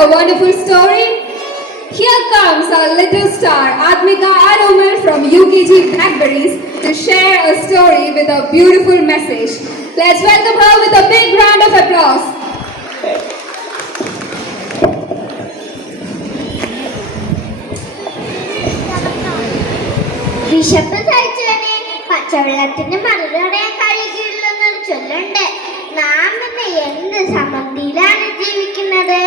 a wonderful story? Here comes our little star, Admika Aromar from UKG Blackberries to share a story with a beautiful message. Let's welcome her with a big round of applause. വിശപ്പ് സഹിച്ചവനെ പച്ചവെള്ളത്തിന്റെ മറുപടിയെ കഴിക്കുള്ളെന്നൊരു ചൊല്ലുണ്ട്. നാം പിന്നെ എന്ത് സമൃദ്ധിയിലാണ് ജീവിക്കുന്നത്?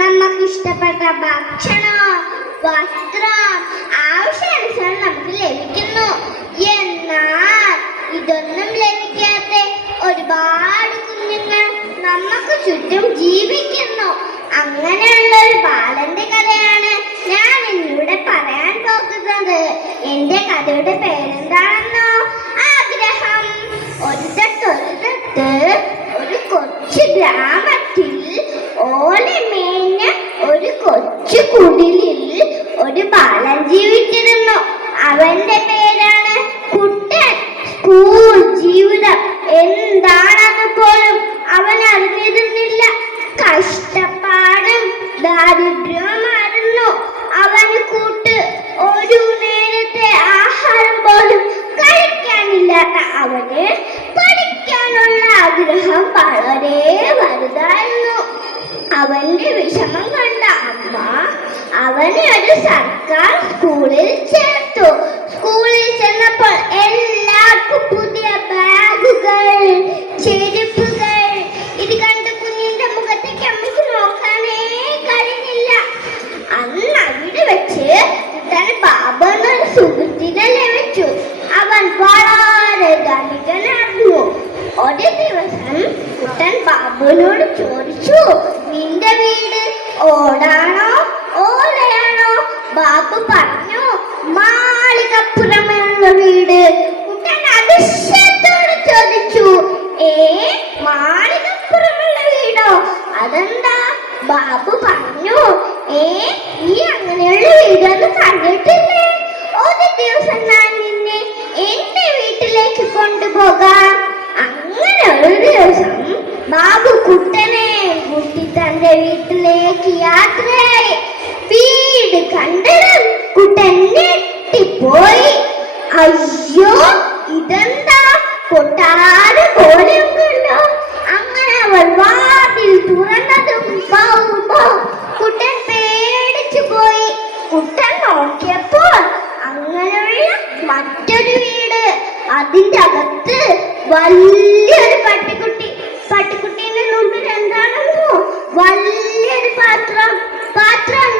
നമുക്ക് ഇഷ്ടപ്പെട്ട ഭക്ഷണം, വസ്ത്രം ആവശ്യാനുസരണം നമുക്ക് ലഭിക്കുന്നു. എന്നാൽ ഇതൊന്നും ലഭിക്കാത്ത ഒരുപാട് കുഞ്ഞുങ്ങൾ നമുക്ക് ചുറ്റും ജീവിക്കുന്നു. അങ്ങനെയുള്ള ഒരു ബാലന്റെ കഥയാണ് ഞാൻ ഇന്നിവിടെ പറയാൻ പോകുന്നത്. എന്റെ കഥയുടെ പേരെന്താണെന്നോ? ആഗ്രഹം. ഒരിടത്തൊരിടത്ത് ഒരു കൊച്ചു ഗ്രാമത്തിൽ ഓലമേഞ്ഞ ഒരു കൊച്ചു കുടിലിൽ ഒരു ബാലൻ ജീവിച്ചിരുന്നു. അവന്റെ പേരാണ് കുട്ടൻ. സ്കൂൾ ജീവിതം എന്താണെന്ന് പോലും അവൻ അറിഞ്ഞിരുന്നില്ല. കഷ്ടപ്പാടും ദാരിദ്ര്യവുമായിരുന്നു അവന് കൂട്ട്. ഒരു നേരത്തെ ആഹാരം പോലും കഴിക്കാനില്ലാത്ത അവന് പഠിക്കാനുള്ള ആഗ്രഹം വളരെ വലുതായിരുന്നു. അവന്റെ വിഷമം കണ്ട അമ്മ അവനെ ഒരു സർക്കാർ സ്കൂളിൽ ചേർത്തു. സ്കൂളിൽ ചെന്നപ്പോൾ എല്ലാവർക്കും പുതിയ ബാഗുകൾ, ചെരുപ്പുകൾ. ഇത് കണ്ട് കുഞ്ഞിന്റെ മുഖത്തേക്ക് അമ്മയ്ക്ക് നോക്കാനേ കഴിഞ്ഞില്ല. അന്ന് അവിടെ വെച്ച് കുട്ടൻ ബാബു എന്നൊരു സുഹൃത്തിനെ ലഭിച്ചു. അവൻ വളരെ ധനികനായിരുന്നു. ഒരു ദിവസം കുട്ടൻ ബാബുവിനോട് ചോദിച്ചു, നിന്റെ വീട് ഓടാണോ ഓലയാണോ? ബാബു പറഞ്ഞു, മാളികപ്പുറമുള്ള വീട്. കുട്ടൻ അതിശയത്തോട് ചോദിച്ചു, മാളികപ്പുറമുള്ള വീടോ? അതെന്താ? ബാബു പറഞ്ഞു, നീ അങ്ങനെയുള്ള വീടൊന്നും കണ്ടിട്ടില്ലേ? ഒരു ദിവസം ഞാൻ നിന്നെ എന്റെ വീട്ടിലേക്ക് കൊണ്ടുപോകാം. അങ്ങനെ ഒരു ദിവസം ബാബു കുട്ടനെ കൂട്ടി തന്റെ വീട്ടിലേക്ക് യാത്രയായി. വീട് കണ്ടതും കുട്ടൻ ഞെട്ടിപ്പോയി. അയ്യോ, ഇതെന്താ കൊട്ടാര പോലെയുണ്ടല്ലോ. അങ്ങനെ അവൾ വാതിൽ തുറന്നതും കുട്ടൻ പേടിച്ചു പോയി. കുട്ടൻ നോക്കിയപ്പോൾ അങ്ങനെയുള്ള മറ്റൊരു വീട്. അതിന്റെ അകത്ത് വലിയൊരു പട്ടിക്കുട്ടി. പട്ടിക്കുട്ടീന്റെ മുമ്പിൽ എന്താണെന്നോ? വലിയൊരു പാത്രം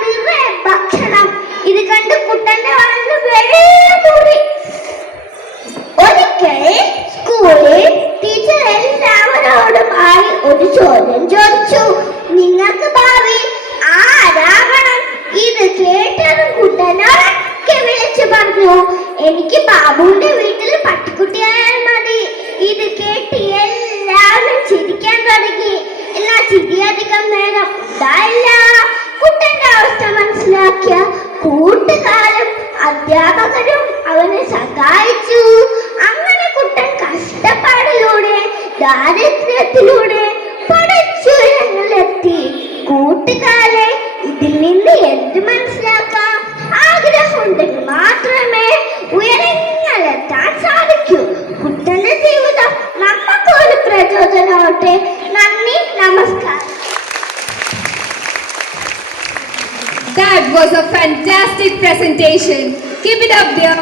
നിറയെ ഭക്ഷണം. ഇത് കണ്ട് കുട്ടന്റെ വാലിന് വെള്ളമൂറി. ഒരിക്കൽ സ്കൂളിൽ ടീച്ചർ എല്ലാവരോടുമായി ഒരു ചോദ്യം ചോദിച്ചു, നിങ്ങൾക്ക് ഭാവി ആരാകണം? ഇത് കേട്ടതും കുട്ടനൊക്കെ വിളിച്ചു പറഞ്ഞു, എനിക്ക് ബാബുവിന്റെ വീട്ടിൽ പട്ടിക്കുട്ടിയായാൽ മതി. ഇത് കേട്ട് എല്ലാവരും ചിരിക്കാൻ തുടങ്ങി. എന്നാൽ ചിരിയധികം നേരം ഉണ്ടായില്ല. കുട്ടന്റെ അവസ്ഥ മനസ്സിലാക്കിയ കൂട്ടുകാരും അധ്യാപകരും അവനെ സഹായിച്ചു. അങ്ങനെ കുട്ടൻ കഷ്ടപ്പാടിലൂടെ ദാരിദ്ര്യത്തിലൂടെ പഠിച്ചുയരങ്ങളിലെത്തി. കൂട്ടുകാരെ, ഇതിൽ നിന്ന് എന്ത് മനസ്സിലാക്കാം? ആഗ്രഹമുണ്ടെങ്കിൽ മാത്രമേ ഉയരങ്ങളിലെത്താൻ സാധിക്കൂ. കുട്ടന്റെ ജീവിതം നമുക്ക് ഒരു പ്രചോദനമാവട്ടെ. നന്ദി, നമസ്കാരം. That was a fantastic presentation. Keep it up, dear.